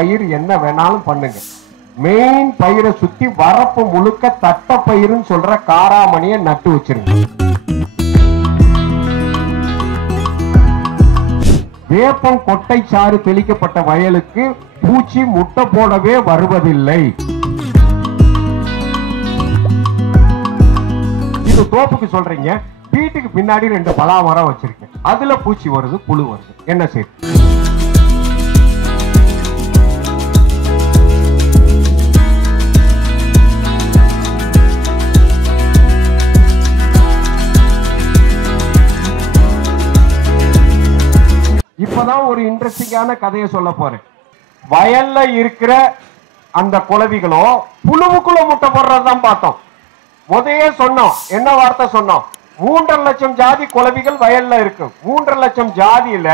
பயிர் என்ன வேணாலும் பண்ணுங்க. மெயின் பயிரை சுத்தி வரப்பு முழுக்க தட்ட பயிர்னு சொல்ற காராமணியை நட்டு வச்சிருங்க. வேப்பம் கொட்டை சாறு தெளிக்கப்பட்ட வயலுக்கு பூச்சி முட்டை போடவே வருவதில்லை. இது தோப்புக்கு சொல்றீங்க, வீட்டுக்கு பின்னாடி 2 பலா மரம் வச்சிருக்கேன், அதுல பூச்சி வருது, புழு வருது, என்ன செய்யுது? இப்பதான் ஒரு இன்ட்ரெஸ்டிங்கான கதையை சொல்ல போறேன். வயல்ல இருக்கிற அந்த குளவிகளோ புழுவுக்குள்ள முட்டை போடுறதுதான் பார்த்தோம். முதையே சொன்னோம், என்ன வார்த்தை சொன்னோம்? 3.5 லட்சம் ஜாதி குளவிகள் வயல்ல இருக்கு. 3.5 லட்சம் ஜாதியில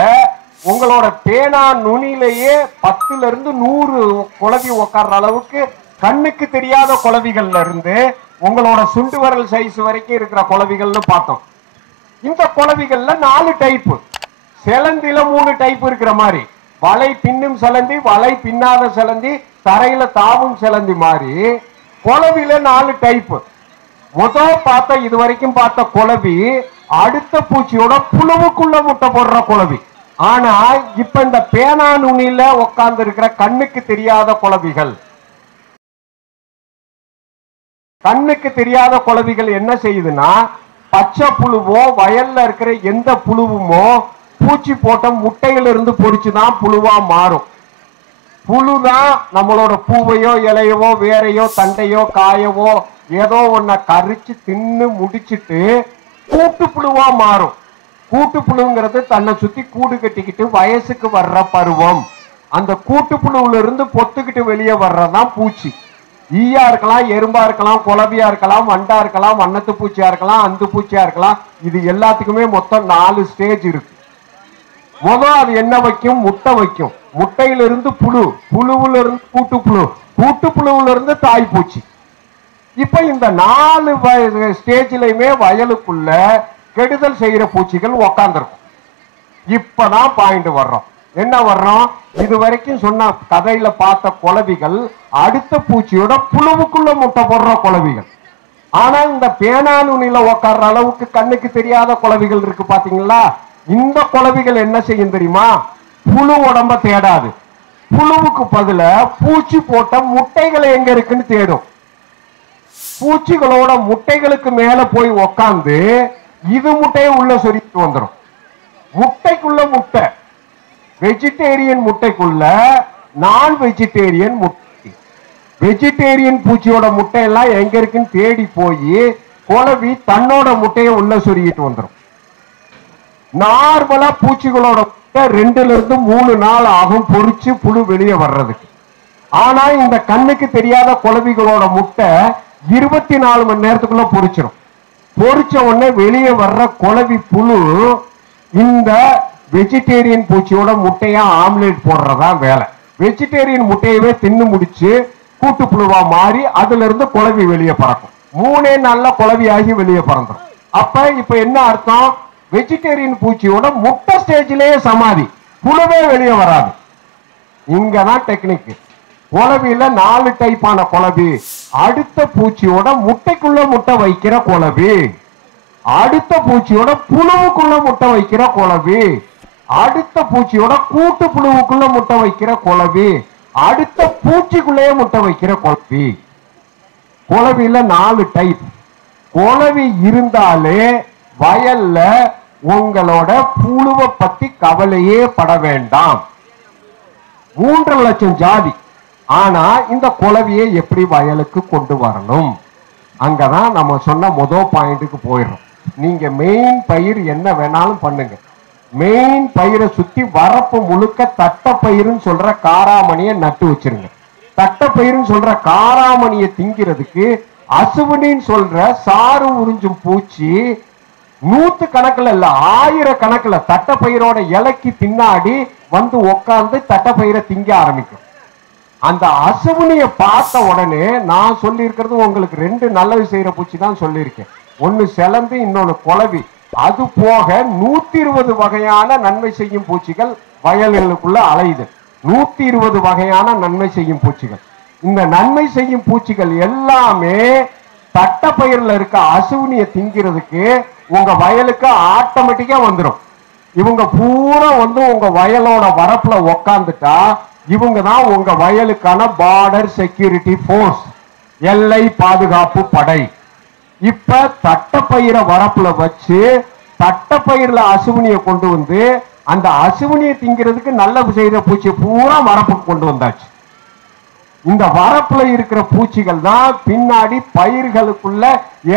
உங்களோட பேனா நுனியிலேயே 10ல இருந்து 100 குளவி உட்கார்ற அளவுக்கு கண்ணுக்கு தெரியாத குளவிகள்ல இருந்து உங்களோட சுண்டு விரல் சைஸ் வரைக்கும் இருக்கிற குளவிகள்னு பார்த்தோம். இந்த குளவிகள்ல 4 டைப், செலந்தில 3 டைப் இருக்கிற மாதிரி, வலை பின்னும் செலந்தி, வலை பின்னாத செலந்தி, தரையில தாவும் செலந்தி மாதிரி குளவில 4 டைப். பார்த்த இது வரைக்கும் பார்த்த குளவி அடுத்த பூச்சியோட புழுவுக்குள்ள முட்டை போடுற குளவி. ஆனா இப்ப இந்த பேனா நுனியில உட்கார்ந்து இருக்கிற கண்ணுக்கு தெரியாத குளவிகள், கண்ணுக்கு தெரியாத குளவிகள் என்ன செய்யுதுன்னா, பச்சை புழுவோ வயல்ல இருக்கிற எந்த புழுவுமோ பூச்சி போட்ட முட்டையிலிருந்து பொறிச்சுதான் புழுவா மாறும். புழுதான் நம்மளோட பூவையோ இலையவோ வேறையோ தண்டையோ காயவோ ஏதோ ஒன்ன கரிச்சு தின்னு முடிச்சிட்டு கூட்டு புழுவா மாறும். கூட்டு புழுங்கிறது தன்னை சுத்தி கூடு கட்டிக்கிட்டு வயசுக்கு வர்ற பருவம். அந்த கூட்டு புழுவுல இருந்து பொத்துக்கிட்டு வெளியே வர்றதான் பூச்சி. ஈயா இருக்கலாம், எறும்பா இருக்கலாம், குளவியா இருக்கலாம், வண்டா இருக்கலாம், வண்ணத்து பூச்சியா இருக்கலாம், அந்து பூச்சியா இருக்கலாம். இது எல்லாத்துக்குமே மொத்தம் 4 ஸ்டேஜ் இருக்கு. அது என்ன வைக்கும்? முட்டை வைக்கும். முட்டையிலிருந்து புழு, புழுவுல இருந்து கூட்டு புழு, கூட்டு புழுவுல இருந்து தாய் பூச்சி. இப்ப இந்த 4 ஸ்டேஜ்லயுமே வயலுக்குள்ள கெடுதல் செய்யற பூச்சிகள் உக்காந்துருக்கும். இப்பதான் பாயிண்ட் வர்றோம். என்ன வர்றோம்? இது வரைக்கும் சொன்ன கதையில பார்த்த குளவிகள் அடுத்த பூச்சியோட புழுவுக்குள்ள முட்டை போடுற குளவிகள். ஆனா இந்த பேனா நுனியில உக்காடுற அளவுக்கு கண்ணுக்கு தெரியாத குளவிகள் இருக்கு பாத்தீங்களா? இந்த குளவிகள் என்ன செய்யும் தெரியுமா? புழு உடம்ப தேடாது. புழுவுக்கு பதில பூச்சி போட்ட முட்டைகளை எங்க இருக்குன்னு தேடும். பூச்சிகளோட முட்டைகளுக்கு மேல போய் உக்காந்து இது முட்டையை உள்ள சொரிட்டு வந்துடும். முட்டைக்குள்ள முட்டை, வெஜிடேரியன் முட்டைக்குள்ள நான் வெஜிடேரியன் முட்டை. வெஜிடேரியன் பூச்சியோட முட்டையெல்லாம் எங்க இருக்குன்னு தேடி போய் குளவி தன்னோட முட்டையை உள்ள சொரிட்டு வந்துடும். நார்மலா பூச்சிகளோட முட்டை 2ல இருந்து 3 நாள் ஆகும் பொறிச்சு புழு வெளியே வர்றதுக்கு. ஆனா இந்த கண்ணுக்கு தெரியாத குளவிகளோட முட்டை 24 மணி நேரத்துக்குள்ள பொறிச்சிடும். பொறிச்ச உடனே வெளியே வர்ற குளவி புழு இந்த வெஜிடேரியன் பூச்சியோட முட்டையா ஆம்லேட் போடுறதா வேலை. வெஜிடேரியன் முட்டையவே தின்னு முடிச்சு கூட்டு புழுவா மாறி அதுல இருந்து குளவி வெளியே பறக்கும். 3 நாள்ல குளவி ஆகி வெளியே பறந்துடும். அப்ப இப்ப என்ன அர்த்தம்? வெஜிடேரியன் பூச்சியோட முட்டை ஸ்டேஜ்லயே சமாதி, புழுவே வெளியே வராது. இங்கதான் டெக்னிக். குளவியில 4 டைப்பான குளவி. அடுத்த பூச்சியோட முட்டைக்குள்ள முட்டை வைக்கிற குளவி, அடுத்த பூச்சியோட புழுவுக்குள்ள முட்டை வைக்கிற குளவி, அடுத்த பூச்சியோட கூட்டு புழுவுக்குள்ள முட்டை வைக்கிற குளவி, அடுத்த பூச்சிக்குள்ளேயே முட்டை வைக்கிற குளவி. குளவியில 4 டைப். குளவி இருந்தாலே வயல்ல உங்களோட புழுவை பத்தி கவலையே பட வேண்டாம். 3.5 லட்சம் ஜாதி. ஆனா இந்த குளவியை எப்படி வயலுக்கு கொண்டு வரணும்? அங்கதான் நம்ம சொன்ன முதல் பாயிண்ட்டுக்கு போயிடும். நீங்க மெயின் பயிர் என்ன வேணாலும் பண்ணுங்க. மெயின் பயிரை சுத்தி வரப்பு முழுக்க தட்ட பயிர்னு சொல்ற காராமணியை நட்டு வச்சிருங்க. தட்ட பயிர்னு சொல்ற காராமணியை திங்கிறதுக்கு அசுவினின்னு சொல்ற சாறு உறிஞ்சும் பூச்சி 100 கணக்குல இல்ல 1000 கணக்குல தட்ட பயிரோட இலைக்கு பின்னாடி வந்து உட்கார்ந்து தட்ட பயிரை திங்க ஆரம்பிக்கும். அந்த அசுவினிய பார்த்த உடனே நான் சொல்லி இருக்கிறது உங்களுக்கு 2 நல்லது செய்யற பூச்சி தான் சொல்லியிருக்கேன். ஒன்னு செலந்து, இன்னொன்னு குளவி. அது போக 120 வகையான நன்மை செய்யும் பூச்சிகள் வயல்களுக்குள்ள அலையுது. 120 வகையான நன்மை செய்யும் பூச்சிகள். இந்த நன்மை செய்யும் பூச்சிகள் எல்லாமே தட்டப்பயிரில் இருக்க அசுவினிய திங்கிறதுக்கு உங்க வயலுக்கு ஆட்டோமேட்டிக்கா வந்துடும். இவங்க பூரா வந்து உங்க வயலோட வரப்புல உக்காந்துட்டா இவங்க தான் உங்க வயலுக்கான பார்டர் செக்யூரிட்டி போர்ஸ், எல்லை பாதுகாப்பு படை. இப்ப தட்டப்பயிரை வரப்புல வச்சு தட்டப்பயிர்ல அசுவினிய கொண்டு வந்து அந்த அசுவினிய திங்கிறதுக்கு நல்ல செய்யற பூச்சி பூரா வரப்புக்கு கொண்டு வந்தாச்சு. இந்த வரப்புல இருக்கிற பூச்சிகள் தான் பின்னாடி பயிர்களுக்குள்ள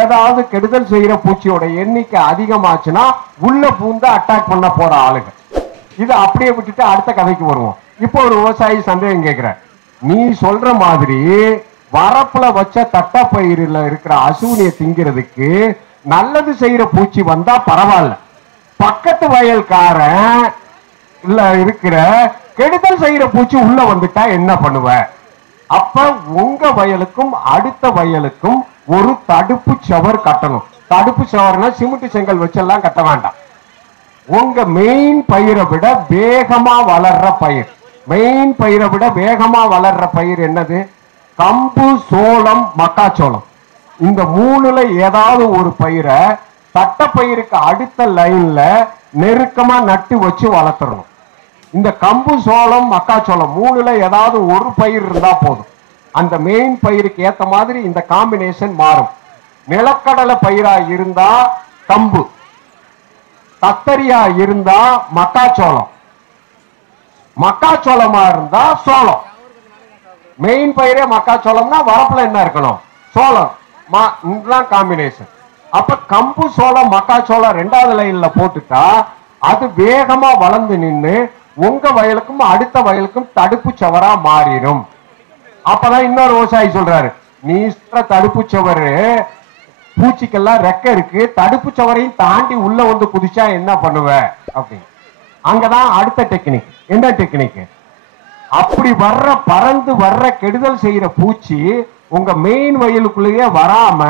ஏதாவது கெடுதல் செய்யற பூச்சியோட எண்ணிக்கை அதிகமாச்சுன்னா உள்ள பூந்து அட்டாக் பண்ண போற ஆளுங்க. இதை அப்படியே விட்டுட்டு அடுத்த கதைக்கு வருவோம். இப்போ ஒரு விவசாயி சந்தேகம் கேட்கிற, நீ சொல்ற மாதிரி வரப்புல வச்ச தட்டப்பயிரில் இருக்கிற அசுவினிய திங்கிறதுக்கு நல்லது செய்யற பூச்சி வந்தா பரவாயில்ல, பக்கத்து வயல்காரன் இல்ல இருக்கிற கெடுதல் செய்யற பூச்சி உள்ள வந்துட்டா என்ன பண்ணுவ? அப்ப உங்க வயலுக்கும் அடுத்த வயலுக்கும் ஒரு தடுப்பு சுவர் கட்டணும். தடுப்பு சுவர்னா சிமெண்ட் செங்கல் வச்செல்லாம் கட்ட வேண்டாம். உங்க மெயின் பயிரை விட வேகமா வளர்ற பயிர், மெயின் பயிரை விட வேகமா வளர்ற பயிர் என்னது? கம்பு, சோளம், மக்காச்சோளம். இந்த மூணுல ஏதாவது ஒரு பயிரை தட்டப்பயிருக்கு அடுத்த லைன்ல நெருக்கமா நட்டு வச்சு வளர்த்துறணும். இந்த கம்பு, சோளம், மக்காச்சோளம் மூணுல ஏதாவது ஒரு பயிர் இருந்தா போதும். அந்த மெயின் பயிருக்கு ஏத்த மாதிரி இந்த காம்பினேஷன் மாறும். நிலக்கடலை பயிரா இருந்தா கம்பு, கத்தரியா இருந்தா மக்காச்சோளம், மக்காச்சோளமா இருந்தா சோளம். மெயின் பயிரே மக்காச்சோளம்னா வரப்புல என்ன இருக்கணும்? சோளம். காம்பினேஷன். அப்ப கம்பு, சோளம், மக்காச்சோளம் ரெண்டாவது லைன்ல போட்டுட்டா அது வேகமா வளர்ந்து நின்று உங்க வயலுக்கும் அடுத்த வயலுக்கும் தடுப்பு சவரா மாறிடும். அப்பதான் இன்னொரு விவசாயி சொல்றாரு, நீ தடுப்பு சவரு பூச்சிக்கெல்லாம் ரெக்க இருக்கு, தடுப்பு சவரையும் தாண்டி உள்ள வந்து குதிச்சா என்ன பண்ணுவ அப்படின்னு. அங்கதான் அடுத்த டெக்னிக். என்ன டெக்னிக்? அப்படி வர்ற பறந்து வர்ற கெடுதல் செய்யற பூச்சி உங்க மெயின் வயலுக்குள்ளேயே வராம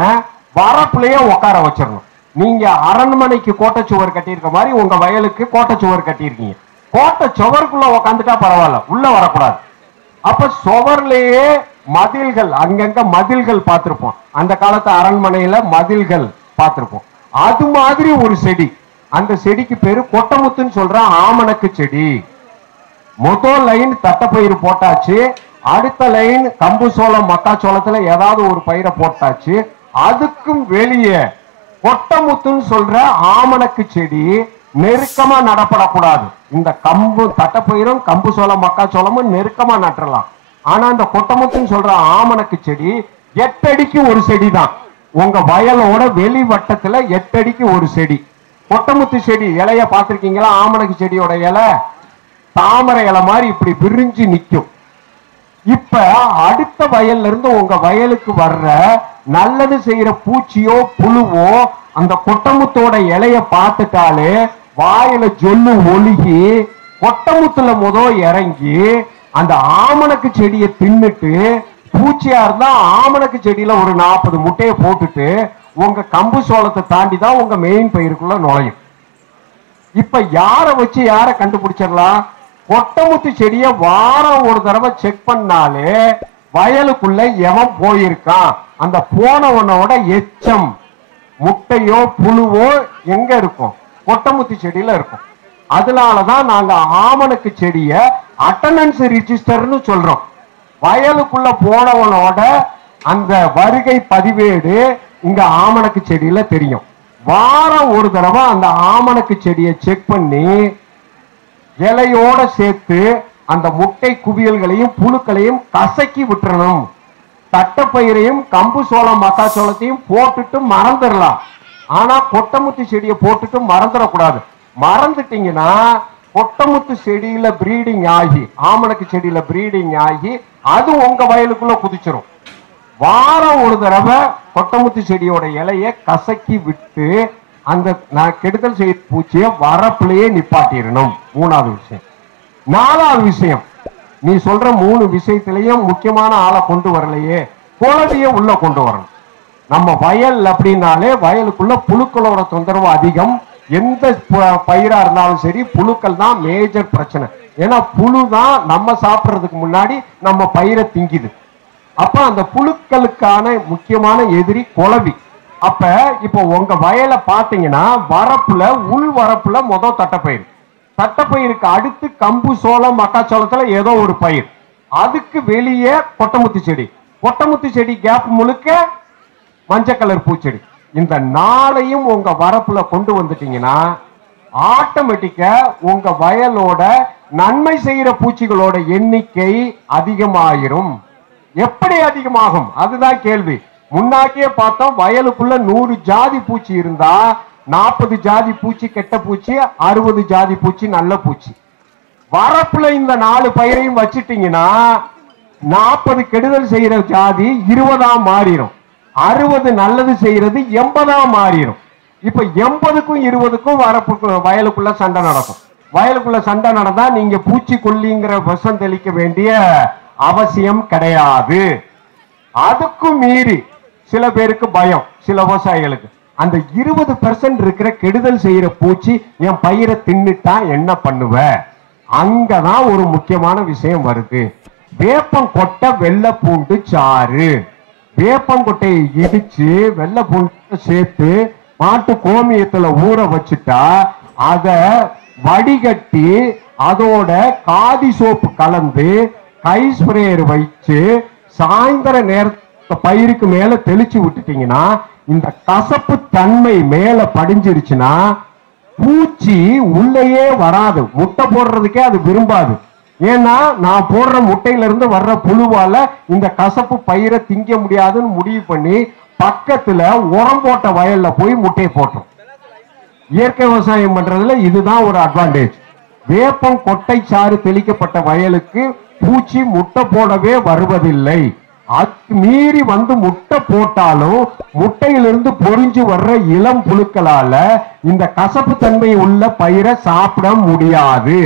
வரப்புலயே உட்கார வச்சிடணும். நீங்க அரண்மனைக்கு கோட்டைச்சுவர் கட்டியிருக்க மாதிரி உங்க வயலுக்கு கோட்டைச்சுவர் கட்டியிருக்கீங்க. கோட்டை சுவருக்குள்ள உக்காந்துட்டா பரவாயில்ல, உள்ள வரக்கூடாது. அப்ப சுவர்லயே மதில்கள், அங்கங்க மதில்கள் பார்த்திருப்போம். அந்த காலத்து அரண்மனையில மதில்கள் பார்த்திருப்போம். அது மாதிரி ஒரு செடி, அந்த செடிக்கு பேரு கொட்டமுத்துன்னு சொல்ற ஆமணக்கு செடி. முதல் லைன் தட்டப்பயிர் போட்டாச்சு, அடுத்த லைன் கம்பு, சோளம், மக்காச்சோளத்துல ஏதாவது ஒரு பயிரை போட்டாச்சு. அதுக்கும் வெளியே கொட்டமுத்துன்னு சொல்ற ஆமணக்கு செடி நெருக்கமா நடப்படக்கூடாது. இந்த கம்பு தட்டப்பயிரும் கம்பு, சோளம், மக்காச்சோளமும் நெருக்கமா நட்டுறலாம். ஆனா இந்த கொட்டமுத்துன்னு சொல்ற ஆமணக்கு செடி 8 அடிக்கு ஒரு செடி தான். உங்க வயலோட வெளி வட்டத்துல 8 அடிக்கு ஒரு செடி. கொட்டமுத்து செடி இலைய பார்த்திருக்கீங்களா? ஆமணக்கு செடியோட இலை தாமரை இலை மாதிரி இப்படி விரிஞ்சு நிற்கும். இப்ப அடுத்த வயல்ல இருந்து உங்க வயலுக்கு வர்ற நல்லது செய்யற பூச்சியோ புழுவோ அந்த கொட்டமுத்தோட இலைய பார்த்துட்டாலே வாயில ஜொல்லு ஒழுகி கொட்டமுத்துல இறங்கி அந்த ஆமணக்கு செடியை தின்னுட்டு, பூச்சியா இருந்தா ஆமணக்கு செடியில ஒரு 40 முட்டையை போட்டுட்டு உங்க கம்பு சோளத்தை தாண்டி தான் உங்க மெயின் பயிருக்குள்ள நுழையும். இப்ப யார வச்சு யார கண்டுபிடிச்சிடலாம்? கொட்டமுத்து செடிய வாரம் ஒரு தடவை செக் பண்ணாலே வயலுக்குள்ள எவன் போயிருக்கான், அந்த போனவனோட எச்சம் முட்டையோ புழுவோ எங்க இருக்கும்? கொட்டமுத்து செடியில இருக்கும். அதனாலதான் நாங்க ஆமணக்கு செடிய அட்டண்டன்ஸ் ரிஜிஸ்டர்னு சொல்றோம். வயலுக்குள்ள போனவனோட அந்த வருகை பதிவேடு இங்க ஆமணக்கு செடியில தெரியும். வாரம் ஒரு தடவை அந்த ஆமணக்கு செடியை செக் பண்ணி இலையோட சேர்த்து அந்த முட்டை குவியல்களையும் புழுக்களையும் கசக்கி விட்டுறணும். தட்டப்பயிரையும் கம்பு, சோளம், மக்காச்சோளத்தையும் போட்டுட்டு மறந்துடலாம். ஆனா கொட்டமுத்து செடியை போட்டுட்டு மறந்துடக்கூடாது. மறந்துட்டீங்கன்னா கொட்டமுத்து செடியில பிரீடிங் ஆகி ஆமணக்கு செடியில பிரீடிங் ஆகி அது உங்க வயலுக்குள்ள குதிச்சிடும். வாரம் ஒரு தடவை கொட்டமுத்து செடியோட இலைய கசக்கி விட்டு அந்த கெடுதல் செய்ய பூச்சியை வரப்புலயே நிப்பாட்டிடணும். 3வது விஷயம். 4வது விஷயம், நீ சொல்ற 3 விஷயத்திலையும் முக்கியமான ஆளை கொண்டு வரலையே, குளவிய உள்ள கொண்டு வரணும். நம்ம வயல் அப்படின்னாலே வயலுக்குள்ள புழுக்களோட தொந்தரவு அதிகம், எந்த பயிரா இருந்தாலும் சரி புழுக்கள் தான் மேஜர் பிரச்சனை. ஏன்னா புழு தான் நம்ம சாப்பிடுறதுக்கு முன்னாடி நம்ம பயிரை திங்குது. அப்ப அந்த புழுக்களுக்கான முக்கியமான எதிரி குளவி. அப்ப இப்போ உங்க வயலை பாத்தீங்கன்னா வரப்புல உள் வரப்புல தட்டைப்பயிர், தட்டைப்பயிருக்கு அடுத்து கம்பு சோளம் மக்காச்சோளத்துல ஏதோ ஒரு பயிர், அதுக்கு வெளியே கொட்டமுத்து செடி, கொட்டமுத்து செடி கேப் முழுக்க மஞ்சள் கலர் பூச்செடி. இந்த நாளையும் உங்க வரப்புல கொண்டு வந்துட்டீங்கன்னா ஆட்டோமேட்டிக்கா உங்க வயலோட நன்மை செய்யற பூச்சிகளோட எண்ணிக்கை அதிகமாயிரும். எப்படி அதிகமாகும் அதுதான் கேள்வி. முன்னாடியே பார்த்தோம், வயலுக்குள்ள 100 ஜாதி பூச்சி இருந்தா 40 ஜாதி பூச்சி கெட்ட பூச்சி, 60 ஜாதி பூச்சி நல்ல பூச்சி. வரப்புல இந்த 4 பயிரையும் வச்சிட்டீங்கன்னா 40 கெடுதல் செய்யற ஜாதி 20ஆ மாறிடும், 60 நல்லது செய்யறது 80ஆ மாறிடும். இப்ப 80க்கும் 20க்கும் வயலுக்குள்ள சண்டை நடக்கும். வயலுக்குள்ள சண்டை நடந்தா நீங்க பூச்சிக்கொல்லிங்கிற விஷம் தெளிக்க வேண்டிய அவசியம் கிடையாது. அதுக்கும் மீறி சில பேருக்கு பயம், சில விவசாயிகளுக்கு அந்த 20% இருக்கிற கெடுதல் செய்யற பூச்சி என் பயிரை தின்னுட்டா என்ன பண்ணுவ? அங்கதான் ஒரு முக்கியமான விஷயம் வருது. வேப்பங்கொட்டை வெள்ளை பூண்டு சாறு, வேப்பங்கொட்டையை இடிச்சு வெள்ளை பூண்டு சேர்த்து மாட்டு கோமியத்துல ஊற வச்சுட்டா அத வடிகட்டி அதோட காதி சோப்பு கலந்து கை ஸ்ப்ரேயர் வச்சு சாயந்தர நேரத்து பயிருக்கு மேல தெளிச்சு விட்டுட்டீங்கன்னா இந்த கசப்பு தன்மை மேல படிஞ்சிருச்சுன்னா பூச்சி உள்ளேயே வராது, முட்டை போடுறதுக்கே அது விரும்பாது. ஏன்னா நான் போடுற முட்டையில இருந்து வர்ற புழுவால இந்த கசப்பு பயிரை திங்க முடியாதுன்னு முடிவு பண்ணி பக்கத்துல உரம் போட்ட வயல்ல போய் முட்டையை போட்டோம். இயற்கை விவசாயம் பண்றதுல இதுதான் ஒரு அட்வான்டேஜ். வேப்பம் கொட்டை சாறு தெளிக்கப்பட்ட வயலுக்கு பூச்சி முட்டை போடவே வருவதில்லை. அதுக்கு மீறி வந்து முட்டை போட்டாலும் முட்டையிலிருந்து பொறிஞ்சு வர்ற இளம் புழுக்களால இந்த கசப்பு தன்மை உள்ள பயிரை சாப்பிட முடியாது.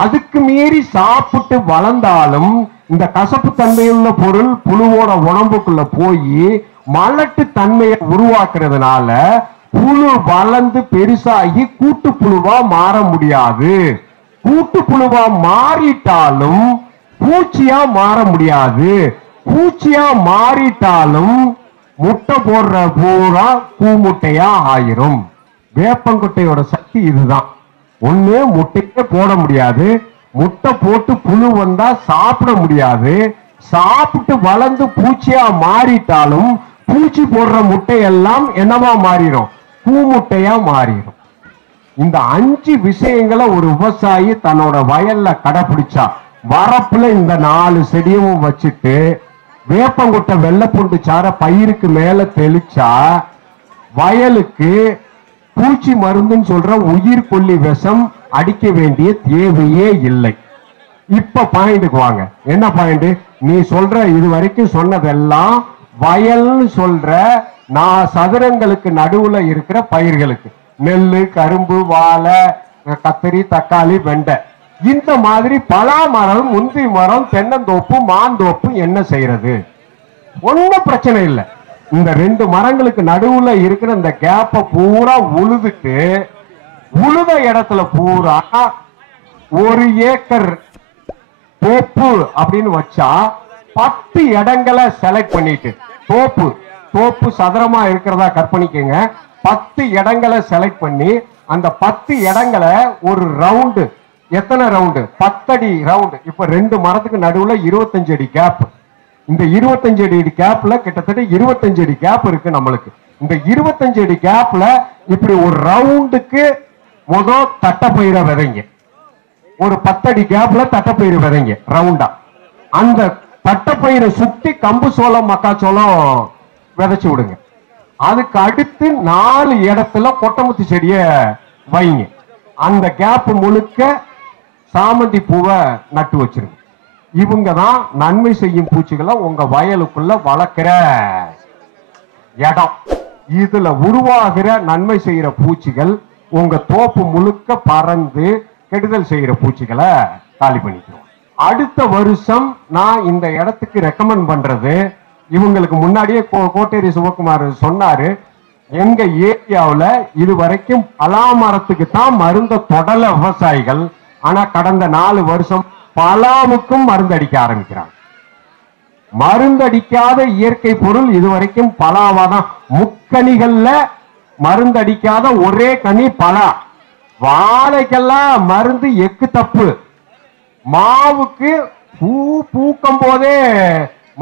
அதுக்கு மீறி சாப்பிட்டு வளர்ந்தாலும் இந்த கசப்பு தன்மையுள்ள பொருள் புழுவோட உடம்புக்குள்ள போய் மலட்டு தன்மையை உருவாக்குறதுனால புழு வளர்ந்து பெருசாகி கூட்டு புழுவா மாற முடியாது. கூட்டு புழுவா மாறிட்டாலும் பூச்சியா மாற முடியாது. பூச்சியா மாறிட்டாலும் முட்டை போடுற பூரா பூமுட்டையா ஆயிரும். வேப்பங்குட்டையோட சக்தி இதுதான். ஒண்ணு முட்டையே போட முடியாது, முட்டை போட்டு புழு வந்தா சாப்பிட முடியாது. சாப்பிட்டு வளர்ந்து பூச்சியா மாறிட்டாலும் பூச்சி போடுற முட்டையெல்லாம் என்னவா மாறிடும்? பூமுட்டையா மாறிடும். இந்த 5 விஷயங்களை ஒரு விவசாயி தன்னோட வயல்ல கடைபிடிச்சா, வரப்புல இந்த 4 செடியும் வச்சுட்டு வேப்பங்குட்டை வெள்ளைப்பூண்டு சார பயிருக்கு மேல தெளிச்சா வயலுக்கு பூச்சி மருந்துன்னு சொல்ற உயிர்கொல்லி விஷம் அடிக்க வேண்டிய தேவையே இல்லை. இப்ப பாயிண்ட்டுக்கு வாங்க. என்ன பாயிண்ட்? நீ சொல்ற இது வரைக்கும் சொன்னதெல்லாம் வயல்னு சொல்ற நான் சதுரங்களுக்கு நடுவுல இருக்கிற பயிர்களுக்கு, நெல்லு, கரும்பு, வாழை, கத்தரி, தக்காளி, வெண்டை, இந்த மாதிரி பலா மரம், முந்தி மரம், தென்னந்தோப்பு, மாந்தோப்பு என்ன செய்யறது? ஒன்னும் பிரச்சனை இல்லை. இந்த 2 மரங்களுக்கு நடுவுல இருக்கிற இந்த கேப்ப பூரா உழுதுட்டு உழுத இடத்துல பூரா 1 ஏக்கர் தோப்பு அப்படின்னு வச்சா 10 இடங்களை செலக்ட் பண்ணிட்டு, தோப்பு சதுரமா இருக்கிறதா கற்பனைக்குங்க, 10 இடங்களை செலக்ட் பண்ணி அந்த 10 இடங்களை ஒரு ரவுண்டு, எத்தனை ரவுண்டு? 10 அடி ரவுண்டு. இப்ப 2 மரத்துக்கு நடுவுல 25 அடி கேப். இந்த 25 அடி கேப்ல கிட்டத்தட்ட 25 அடி கேப் இருக்கு நம்மளுக்கு. இந்த 25 அடி கேப்ல இப்படி ஒரு ரவுண்டுக்கு முதல் தட்டைப்பயிரை விதைங்க. ஒரு 10 அடி கேப்ல தட்டைப்பயிறு விதைங்க ரவுண்டா. அந்த தட்டைப்பயிரை சுத்தி கம்பு சோளம், மக்காச்சோளம் விதைச்சு விடுங்க. அதுக்கு அடுத்து 4 இடத்துல கொட்டமுத்து செடிய வைங்க. அந்த கேப் முழுக்க சாமந்தி பூவை நட்டு வச்சிருங்க. இவங்க தான் நன்மை செய்யும் பூச்சிகளை உங்க வயலுக்குள்ள வளர்க்கிற இடம். இதுல உருவாகிற நன்மை செய்யற பூச்சிகள் உங்க தோப்பு முழுக்க பறந்து கெடுதல் செய்யற பூச்சிகளை காலி பண்ணிக்கிறோம். அடுத்த வருஷம் நான் இந்த இடத்துக்கு ரெக்கமெண்ட் பண்றது, இவங்களுக்கு முன்னாடியே கோட்டேரி சிவகுமார் சொன்னாரு, எங்க ஏரியாவுல இதுவரைக்கும் பலா மரத்துக்கு தான் மருந்த தொடல விவசாயிகள். ஆனா கடந்த 4 வருஷம் பலாவுக்கும் மருந்து அடிக்க ஆரம்பிக்கிறாங்க. மருந்தடிக்காத இயற்கை பொருள் இதுவரைக்கும் பலாவாதான். முக்கணிகள்ல மருந்தடிக்காத ஒரே கனி பலா. வாழைக்கெல்லாம் மருந்து எக்கு தப்பு. மாவுக்கு பூ பூக்கும் போதே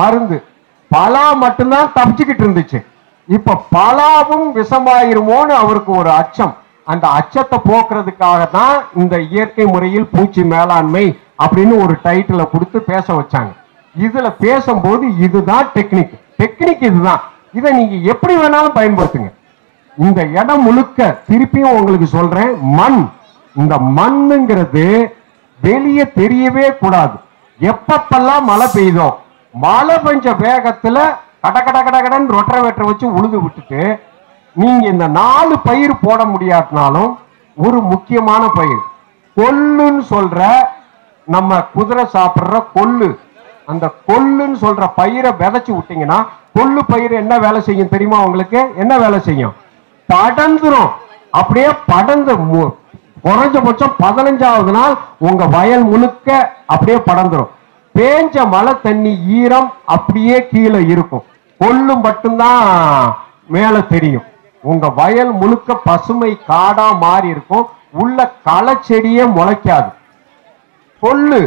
மருந்து. பலா மட்டும்தான் தப்பிச்சுக்கிட்டு இருந்துச்சு. இப்ப பலாவும் விஷமாயிருமோன்னு அவருக்கு ஒரு அச்சம். அந்த அச்சத்தை போக்குறதுக்காக தான் இந்த இயற்கை முறையில் பூச்சி மேலாண்மை அப்படின்னு ஒரு டைட்டில கொடுத்து பேச வச்சாங்க. இதுல பேசும்போது இதுதான் டெக்னிக். டெக்னிக் இதுதான். இதை நீங்க எப்படி வேணாலும் பயன்படுத்துங்க. இந்த இடம் முழுக்க திருப்பியும் உங்களுக்கு சொல்றேன், மண். இந்த மண்ணுங்கிறது வெளியே தெரியவே கூடாது. எப்பப்பெல்லாம் மழை பெய்தோ மழை பெஞ்ச வேகத்துல கட கட கட கடன் ரொட்டரை வெட்டரை வச்சு உழுது விட்டுட்டு நீங்க இந்த 4 பயிர் போட முடியாட்டினாலும் ஒரு முக்கியமான பயிர் கொல்லுன்னு சொல்ற, நம்ம குதிரை சாப்பிடுற கொல்லு, அந்த கொல்லுன்னு சொல்ற பயிரை விதைச்சு விட்டீங்கன்னா, கொல்லு பயிர் என்ன வேலை செய்யும் தெரியுமா உங்களுக்கு? என்ன வேலை செய்யும்? படந்துரும். அப்படியே படந்து குறைஞ்சபட்சம் 15வது நாள் உங்க வயல் முழுக்க அப்படியே படந்துரும். பேஞ்ச மழை தண்ணி ஈரம் அப்படியே கீழே இருக்கும். கொல்லு மட்டும்தான் மேல தெரியும். உங்க வயல் முழுக்க பசுமை காடா மாறி இருக்கும். உள்ள களை செடியே முளைக்காது. கொல்லு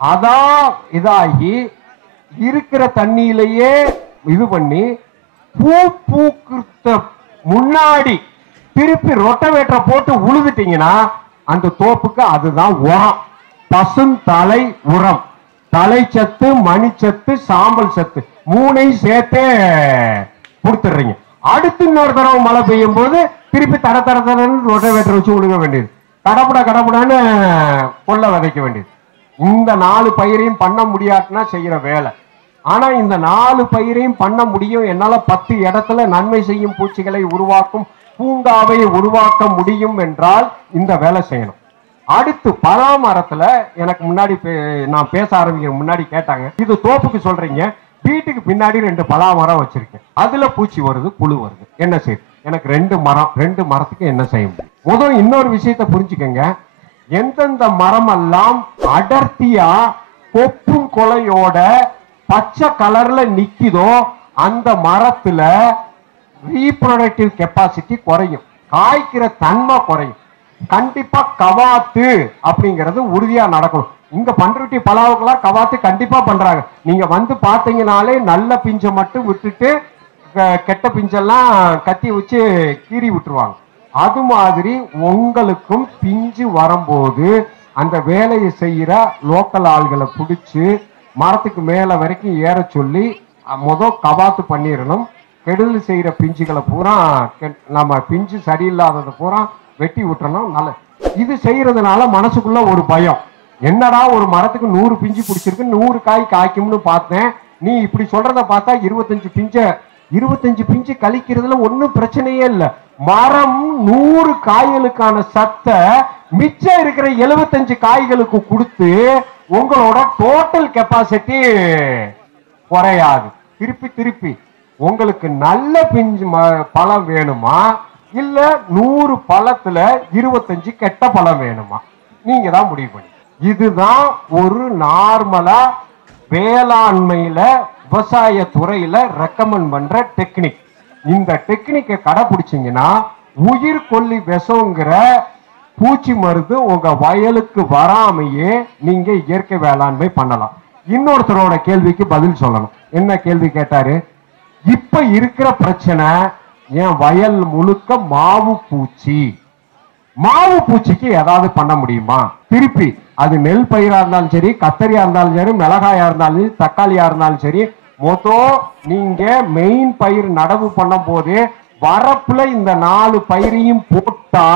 அதான் இதாகி இருக்கிற தண்ணியிலேயே இது பண்ணி பூ பூக்குத்த முன்னாடி திருப்பி ரொட்டவேட்டரை போட்டு உழுதுட்டீங்கன்னா அந்த தோப்புக்கு அதுதான் உரம். பசுந்தலை உரம். தலைச்சத்து, மணிச்சத்து, சாம்பல் சத்து 3ஐயும் சேர்த்தே கொடுத்துடுறீங்க. அடுத்து இன்னொரு தடவை மழை பெய்யும் போது திருப்பி தர தர தரன்னு ரொட்டவேட்டர் வச்சு உழுக வேண்டியது. கடப்படான்னு கொல்ல விதைக்க வேண்டியது. இந்த 4 பயிரையும் பண்ண முடியாதுன்னா செய்யற வேலை. ஆனா இந்த 4 பயிரையும் பண்ண முடியும். என்னால 10 இடத்துல நன்மை செய்யும் பூச்சிகளை உருவாக்கும் பூங்காவை உருவாக்க முடியும் என்றால் இந்த வேலை செய்யணும். அடுத்து பலாமரத்துல எனக்கு முன்னாடி நான் பேச ஆரம்பிக்கிற முன்னாடி கேட்டாங்க, இது தோப்புக்கு சொல்றீங்க, வீட்டுக்கு பின்னாடி 2 பலாமரம் வச்சிருக்கேன், அதுல பூச்சி வருது, புழு வருது, என்ன செய்யுது? எனக்கு 2 மரம், 2 மரத்துக்கு என்ன செய்ய முடியும்? முதல் இன்னொரு விஷயத்தை புரிஞ்சுக்கங்க. எந்தெந்த மரம் எல்லாம் அடர்த்தியா கொப்பும் கொலையோட பச்சை கலர்ல நிக்குதோ அந்த மரத்துல ரீப்ரொடக்டிவ் கெப்பாசிட்டி குறையும், காய்க்கிற தன்மை குறையும். கண்டிப்பா கவாத்து அப்படிங்கிறது உறுதியா நடக்கணும். இங்க பண்ருட்டி பலாவுக்கெல்லாம் கவாத்து கண்டிப்பா பண்றாங்க. நீங்க வந்து பாத்தீங்கன்னாலே நல்ல பிஞ்சை மட்டும் விட்டுட்டு கெட்ட பிஞ்செல்லாம் கத்தி வச்சு கீறி விட்டுருவாங்க. அது மாதிரி உங்களுக்கும் பிஞ்சு வரும்போது அந்த வேலையை செய்யற லோக்கல் ஆள்களை பிடிச்சு மரத்துக்கு மேல வரைக்கும் ஏற சொல்லி கவாத்து பண்ணிடணும். கெடுதல் செய்யற பிஞ்சுகளை பூரா நம்ம பிஞ்சு சரியில்லாததை பூரா வெட்டி விட்டுறணும். நல்ல இது செய்யறதுனால மனசுக்குள்ள ஒரு பயம், என்னடா ஒரு மரத்துக்கு 100 பிஞ்சு பிடிச்சிருக்கு, 100 காய் காய்க்கும்னு பார்த்தேன். நீ இப்படி சொல்றத பார்த்தா 25 பிஞ்சு கழிக்கிறதுல ஒன்னும் பிரச்சனையே இல்லை. மரம் 100 காய்களுக்கான சத்தை மிச்சம் இருக்கிற 75 காய்களுக்கு கொடுத்து உங்களோட டோட்டல் கெப்பாசிட்டி குறையாது. திருப்பி உங்களுக்கு நல்ல பிஞ்சு பழம் வேணுமா, இல்ல 100 பழத்துல 25 கெட்ட பழம் வேணுமா, நீங்க தான் முடிவு பண்ணி. இதுதான் ஒரு நார்மலா வேளாண்மையில விவசாய துறையில ரெக்கமெண்ட் பண்ற டெக்னிக். இந்த டெக்னிக்கை கடைபிடிச்சீங்கன்னா உயிர் கொல்லி விஷங்கிற பூச்சி மருந்து உங்க வயலுக்கு வராமையே நீங்க இயற்கை வேளாண்மை பண்ணலாம். இன்னொருத்தரோட கேள்விக்கு பதில் சொல்லணும். என்ன கேள்வி கேட்டாரு? இப்ப இருக்கிற பிரச்சனை என் வயல் முழுக்க மாவு பூச்சிக்கு ஏதாவது பண்ண முடியுமா? திருப்பி அது நெல் பயிரா இருந்தாலும் சரி, கத்தரியா இருந்தாலும் சரி, மிளகாயா இருந்தாலும் சரி, தக்காளியா இருந்தாலும் சரி, நீங்க மெயின் பயிர் நடவு பண்ணும் போது வரப்புல இந்த 4 பயிரையும் போட்டா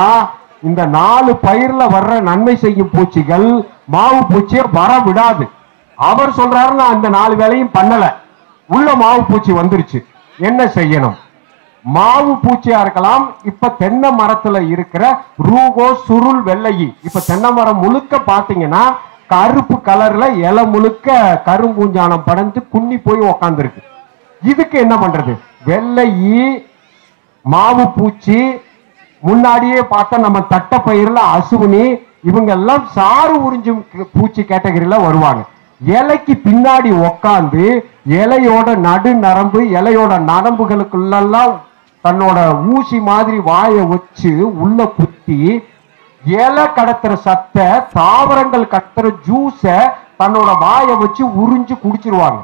இந்த 4 பயிர்ல வர்ற நன்மை செய்யும் பூச்சிகள் மாவு பூச்சியை வர விடாது. அவர் சொல்றாரு நான் இந்த 4 வேலையும் பண்ணல, உள்ள மாவு பூச்சி வந்துருச்சு, என்ன செய்யணும்? மாவு பூச்சியா இருக்கலாம். இப்ப தென்னை மரத்துல இருக்கிற ரூகோ சுருள் வெள்ளையி, இப்ப தென்னை மரம் முழுக்க பாத்தீங்கன்னா கருப்பு கலர்ல இலை முழுக்க கரும்பூஞ்சானம் படைஞ்சு குன்னி போய் உக்காந்துருக்கு. இதுக்கு என்ன பண்றது? வெள்ளையி மாவு பூச்சி, முன்னாடியே பார்த்தா நம்ம தட்டைப்பயிர்ல அசுவினி, இவங்க எல்லாம் சாறு உறிஞ்சும் பூச்சி கேட்டகரியில வருவாங்க. இலைக்கு பின்னாடி உக்காந்து இலையோட நடு நரம்பு, இலையோட நரம்புகளுக்குள்ளெல்லாம் தன்னோட ஊசி மாதிரி வாயை வச்சு உள்ள குத்தி இலை கடத்துற சத்தை, தாவரங்கள் கடத்துற ஜூஸ தன்னோட வாயை வச்சு உறிஞ்சு குடிச்சிருவாங்க.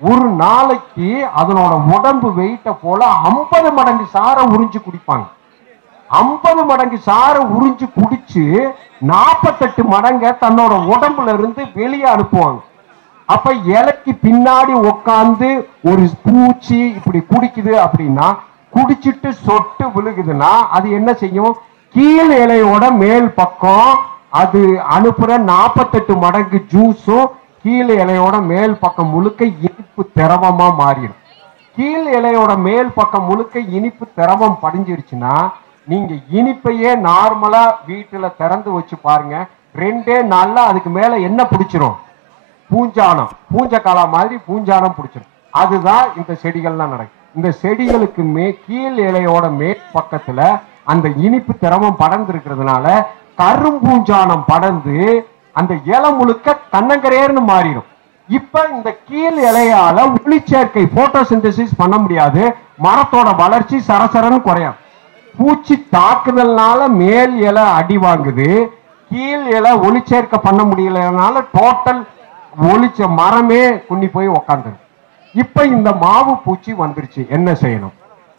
ஒரு நாளைக்கு அதனோட உடம்பு வெயிட்ட போல 50 மடங்கு சாரை உறிஞ்சு குடிப்பாங்க. 50 மடங்கு சாரை உறிஞ்சு குடிச்சு 48 மடங்க தன்னோட உடம்புல இருந்து வெளியே அனுப்புவாங்க. அப்ப இலைக்கு பின்னாடி உட்காந்து ஒரு பூச்சி இப்படி குடிக்குது அப்படின்னா, குடிச்சிட்டு சொட்டு விழுகுதுன்னா அது என்ன செய்யும்? கீழ் இலையோட மேல் பக்கம் அது அனுப்புற 48 மடங்கு ஜூஸும் கீழ் இலையோட மேல் பக்கம் முழுக்க இனிப்பு திரவமா மாறிடும். கீழ் இலையோட மேல் பக்கம் முழுக்க இனிப்பு திரவம் படிஞ்சிருச்சுன்னா, நீங்க இனிப்பையே நார்மலா வீட்டுல திறந்து வச்சு பாருங்க, 2 நாள்ல அதுக்கு மேல என்ன பிடிச்சிரும்? பூஞ்சானம், பூஞ்சக்காலா மாதிரி பூஞ்சானம் பிடிச்சிரும். அதுதான் இந்த செடிகள்லாம் நடக்கும். இந்த செடிகளுக்கு கீழ் இலையோட மேல் பக்கத்துல அந்த இனிப்பு திரவம் படர்ந்து இருக்கிறதுனால கரும்பூஞ்சானம் படர்ந்து அந்த இலை முழுக்க கண்ணங்கரேர்னு மாறிடும். இப்ப இந்த கீழ் இலையால ஒளிச்சேர்க்கை, போட்டோசிந்தசிஸ் பண்ண முடியாது. மரத்தோட வளர்ச்சி சரசரன்னு குறையும். பூச்சி தாக்குதல்னால மேல் இலை அடி வாங்குது, கீழ் இலை ஒளிச்சேர்க்கை பண்ண முடியலனால டோட்டல் ஒளிச்ச மரமே குன்னி போய் உக்காந்துரும். இப்ப இந்த மாவு பூச்சி வந்துருச்சு, என்ன செய்யணும்?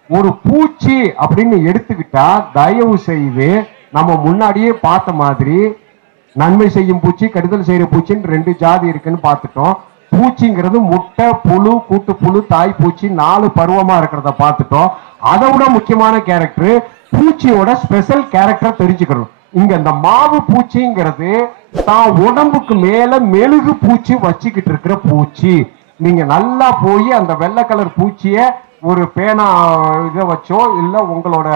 ஒரு பூச்சி அப்படின்னு எடுத்துக்கிட்டா தயவு செய்து நம்ம முன்னாடியே பார்த்த மாதிரி நன்மை செய்யும் பூச்சி, கெடுதல் செய்யற பூச்சின்னு 2 ஜாதி இருக்குன்னு பார்த்துட்டோம். பூச்சிங்கிறது முட்டை, புழு, கூட்டு புழு, தாய் பூச்சி 4 பருவமா இருக்கிறத பார்த்துட்டோம். அதை விட முக்கியமான கேரக்டர், பூச்சியோட ஸ்பெஷல் கேரக்டர் தெரிஞ்சுக்கணும். இங்க இந்த மாவு பூச்சிங்கிறது தான் உடம்புக்கு மேல மெழுகு பூச்சி வச்சுக்கிட்டு இருக்கிற பூச்சி. நீங்க நல்லா போய் அந்த வெள்ளை கலர் பூச்சிய ஒரு பேனா இதை வச்சோ இல்ல உங்களோட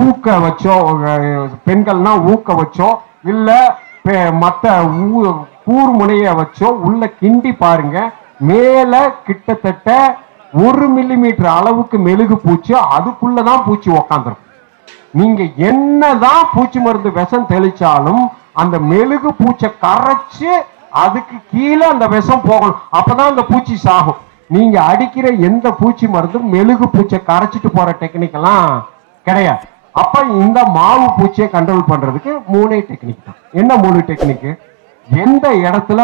ஊக்க வச்சோ, பெண்கள்னா ஊக்க வச்சோ இல்ல மத்த கூர் முனைய வச்சோ உள்ள கிண்டி பாருங்க, மேல கிட்டத்தட்ட 1 மில்லிமீட்டர் அளவுக்கு மெழுகு பூச்சி, அதுக்குள்ளதான் பூச்சி உக்காந்துரும். நீங்க என்னதான் பூச்சி மருந்து விஷம் தெளிச்சாலும் அந்த மெழுகு பூச்சை கரைச்சு அதுக்கு கீழே அந்த விஷம் போகணும், அப்பதான் அந்த பூச்சி சாகும். நீங்க அடிக்கிற எந்த பூச்சி மருந்தும் மெழுகு பூச்சை கரைச்சிட்டு போற டெக்னிக் எல்லாம் கிடையாது. அப்ப இந்த மாவு பூச்சியை கண்ட்ரோல் பண்றதுக்கு 3 டெக்னிக் தான். என்ன 3 டெக்னிக்? எந்த இடத்துல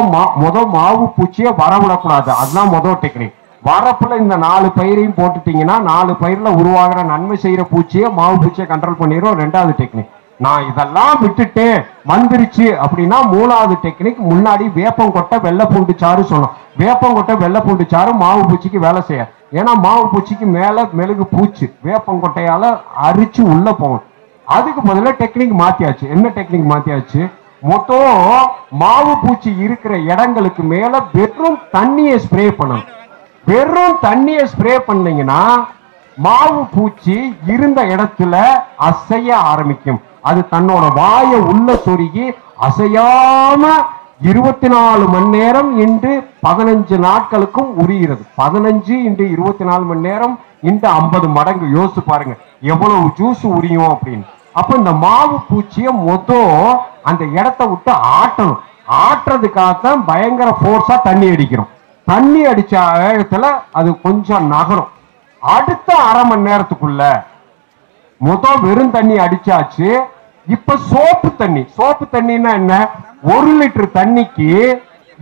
மாவு பூச்சியை வரவிடக்கூடாது, அதுதான் முதல் டெக்னிக். வரப்புல இந்த 4 பயிரையும் போட்டுட்டீங்கன்னா 4 பயிர்ல உருவாகிற நன்மை செய்யற பூச்சியை மாவு பூச்சியை கண்ட்ரோல் பண்ணிடும். 2வது டெக்னிக். நான் இதெல்லாம் விட்டுட்டு வந்துருச்சு அப்படின்னா 3வது டெக்னிக், முன்னாடி வேப்பங்கொட்டை வெள்ளைப்பூண்டு சாறு சொன்னோம். வேப்பங்கொட்டை வெள்ளைப்பூண்டு சாறு மாவு பூச்சிக்கு வேலை செய்ய. ஏன்னா மாவு பூச்சிக்கு மேல மெழுகு பூச்சி வேப்பங்கொட்டையால அரிச்சு உள்ள போகும். அதுக்கு பதிலா டெக்னிக் மாத்தியாச்சு. என்ன டெக்னிக் மாத்தியாச்சு? மொத்தம் மாவு பூச்சி இருக்கிற இடங்களுக்கு மேல வெறும் தண்ணியை ஸ்ப்ரே பண்ணணும். வெறும் தண்ணியை ஸ்ப்ரே பண்ணீங்கன்னா மாவு பூச்சி இருந்த இடத்துல அசைய ஆரம்பிக்கும். அது தன்னோட வாயை உள்ள சொருகி அசையாம 24 மணி நேரம் இன்று 15 நாட்களுக்கும் உரிகிறது. 15 இன்று 24 மணி நேரம் இன்று 50 மடங்கு. யோசிச்சு பாருங்க எவ்வளவு ஜூஸ் உரியும் அப்படின்னு. அப்ப இந்த மாவு பூச்சியை அந்த இடத்த விட்டு ஆட்டணும். ஆட்டுறதுக்காகத்தான் பயங்கர போர்ஸா தண்ணி அடிக்கிறோம். தண்ணி அடிச்ச இடத்துல அது கொஞ்சம் நகரும். அடுத்த அரை மணி நேரத்துக்குள்ள வெறும் தண்ணி அடிச்சாச்சு. இப்ப சோப்பு தண்ணி. சோப்பு தண்ணின்னா என்ன? 1 லிட்டர் தண்ணிக்கு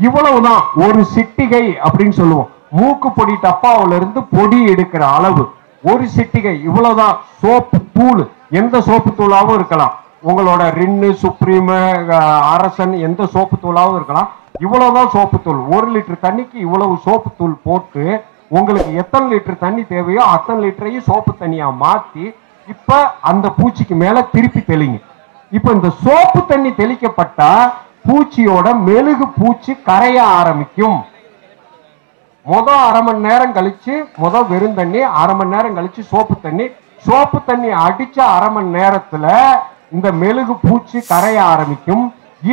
இவ்வளவுதான், ஒரு சிட்டிகை அப்படின்னு சொல்லுவோம். மூக்கு பொடி டப்பாவில இருந்து பொடி எடுக்கிற அளவு 1 சிட்டிகை, இவ்வளவுதான் சோப்பு தூள். எந்த சோப்பு தூளாவும் இருக்கலாம், உங்களோட ரின்னு, சுப்ரீம், அரசன், எந்த சோப்பு தூளாவும் இருக்கலாம். இவ்வளவுதான் சோப்பு தூள். 1 லிட்டர் தண்ணிக்கு இவ்வளவு சோப்பு தூள் போட்டு உங்களுக்கு எத்தனை லிட்டர் தண்ணி தேவையோ அத்தனை லிட்டரையும் சோப்பு தண்ணியா மாத்தி இப்ப அந்த பூச்சிக்கு மேல திருப்பி தெளிங்க. இப்ப இந்த சோப்பு தண்ணி தெளிக்கப்பட்டா பூச்சியோட மெழுகு பூச்சி கரைய ஆரம்பிக்கும். அரை மணி நேரம் கழிச்சு வெறும் தண்ணி, அரை மணி நேரம் கழிச்சு சோப்பு தண்ணி. சோப்பு தண்ணி அடிச்ச அரை மணி நேரத்துல இந்த மெழுகு பூச்சி கரைய ஆரம்பிக்கும்.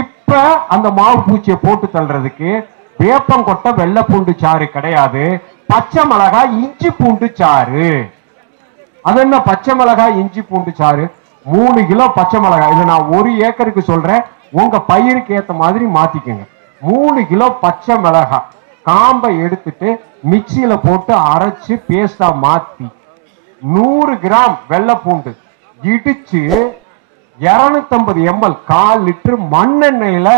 இப்ப அந்த மாவு பூச்சியை போட்டு தள்ளுறதுக்கு வேப்பங்கொட்டை வெள்ளை பூண்டு சாறு கிடையாது, பச்சை மிளகாய் இஞ்சி பூண்டு சாறு. அது என்ன பச்சை மிளகாய் இஞ்சி பூண்டு சாறு 3 கிலோ பச்சை மிளகாய். இதை நான் 1 ஏக்கருக்கு சொல்றேன், உங்க பயிருக்கு ஏத்த மாதிரி மாத்திக்கங்க. 3 கிலோ பச்சை மிளகாய் காம்பை எடுத்துட்டு மிக்சியில போட்டு அரைச்சு பேஸ்டா மாத்தி 100 கிராம் வெள்ளை பூண்டு இடிச்சு 250 ml 1/4 லிட்டர் மண்ணெண்ணெயில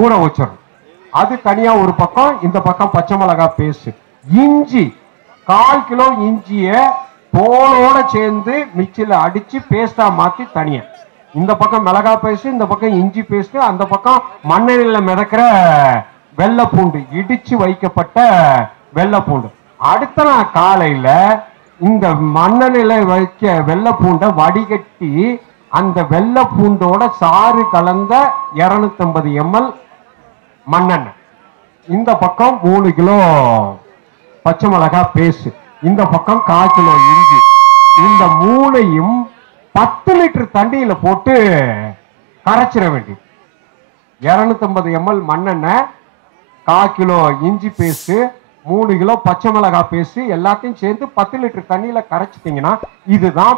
ஊற வச்சிடணும். அது தனியா ஒரு பக்கம். இந்த பக்கம் பச்சை மிளகாய் பேஸ்ட். இஞ்சி 1/4 கிலோ இஞ்சிய தோலோட சேர்ந்து மிக்சியில அடிச்சு பேஸ்டா மாத்தி தனியா. இந்த பக்கம் மிளகாய் பேஸ்ட், இந்த பக்கம் இஞ்சி பேஸ்ட், அந்த பக்கம் மண்ணெண்ணெயில மிதக்கிற வெள்ளை பூண்டு இடிச்சு வைக்கப்பட்ட வெள்ளை பூண்டு. அடுத்த நாள் காலையில இந்த மண்ணெண்ணெயில வைக்க வெள்ளை பூண்டை வடிகட்டி அந்த வெள்ளை பூண்டோட சாறு கலந்த 250 ml மண்ணெண்ணெய். இந்த பக்கம் 3 கிலோ பச்சை மிளகாய் பேஸ்ட், இந்த பக்கம் 1/4 கிலோ இஞ்சி. இந்த 3ஐயும் 10 லிட்டர் தண்ணியில போட்டு கரைச்சிட வேண்டியது. 250 ml மண்ணெண்ணெய், 1/4 கிலோ இஞ்சி பேஸ்ட், 3 கிலோ பச்சை மிளகாய் பேஸ்ட் எல்லாத்தையும் சேர்ந்து 10 லிட்டர் தண்ணியில கரைச்சிட்டீங்கன்னா இதுதான்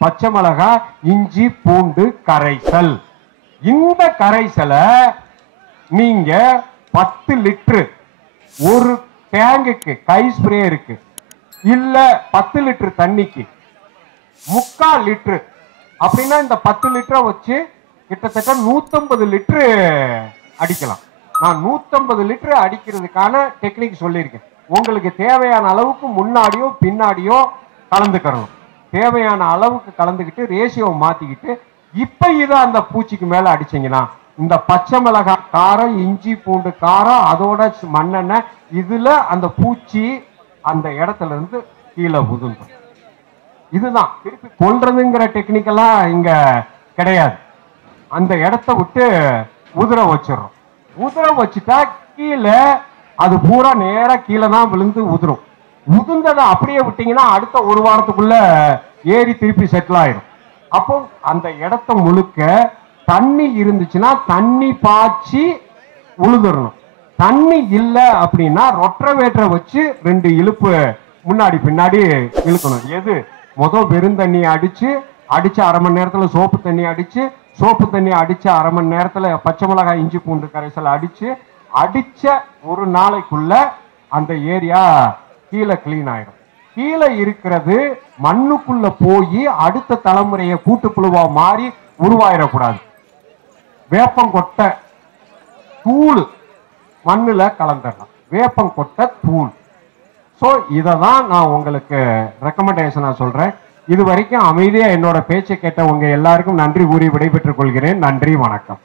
பச்சை மிளகாய் இஞ்சி பூண்டு கரைசல். இந்த கரைசலை நீங்க 10 லிட்டர் ஒரு டேங்குக்கு கை ஸ்ப்ரே இருக்கு இல்ல 10 லிட்டர் தண்ணிக்கு 3/4 லிட்டர் அப்படின்னா இந்த 10 லிட்டரை வச்சு கிட்டத்தட்ட 150 லிட்டர் அடிக்கலாம். நான் 150 லிட்டர் அடிக்கிறதுக்கான டெக்னிக் சொல்லியிருக்கேன். உங்களுக்கு தேவையான அளவுக்கு முன்னாடியோ பின்னாடியோ கலந்துக்கணும். தேவையான அளவுக்கு கலந்துக்கிட்டு ரேஷியோ மாத்திக்கிட்டு இப்ப இதை அந்த பூச்சிக்கு மேல அடிச்சீங்கன்னா இந்த பச்சை மிளகாய் காரம், இஞ்சி பூண்டு காரம், அதோட மண்ணெண்ணெய், இதுல அந்த பூச்சி அந்த இடத்துல இருந்து கீழே உதுங்கும். இதுதான் திருப்பி கொல்றதுங்கிற டெக்னிக்கெல்லாம் இங்க கிடையாது. அந்த இடத்த விட்டு உதிர வச்சிடறோம். உதிர வச்சுட்டா கீழே அது பூரா நேரா கீழே தான் விழுந்து உதிரும். உதிர்ந்ததை அப்படியே விட்டீங்கன்னா அடுத்த 1 வாரத்துக்குள்ள ஏறி திருப்பி செட்டில் ஆயிடும். அப்போ அந்த இடத்த முழுக்க தண்ணி இருந்துச்சுன்னா தண்ணி பாய்ச்சி உழுதுறணும். தண்ணி இல்லை அப்படின்னா ரொட்டவேட்டரை வச்சு 2 இழுப்பு முன்னாடி பின்னாடி இழுக்கணும். எது வெறும் தண்ணி அடிச்சு 1/2 மணி நேரத்துல சோப்பு தண்ணி அடிச்சு, சோப்பு தண்ணி அடிச்ச 1/2 மணி நேரத்துல பச்சை மிளகாய் இஞ்சி பூண்டு கரைசல் அடிச்ச ஒரு நாளைக்குள்ள அந்த ஏரியா கீழே கிளீன் ஆயிடும். கீழே இருக்கிறது மண்ணுக்குள்ள போய் அடுத்த தலைமுறையை கூட்டுப்புழுவா மாறி உருவாயிடக்கூடாது. வேப்பங்கொட்டை தூள் மண்ணுல கலந்துடலாம். வேப்பங்கொட்டை தூள். ஸோ இதை தான் நான் உங்களுக்கு ரெக்கமெண்டேஷனா சொல்றேன். இது வரைக்கும் அமைதியா என்னோட பேச்சை கேட்ட உங்க எல்லாருக்கும் நன்றி கூறி விடைபெற்றுக் கொள்கிறேன். நன்றி, வணக்கம்.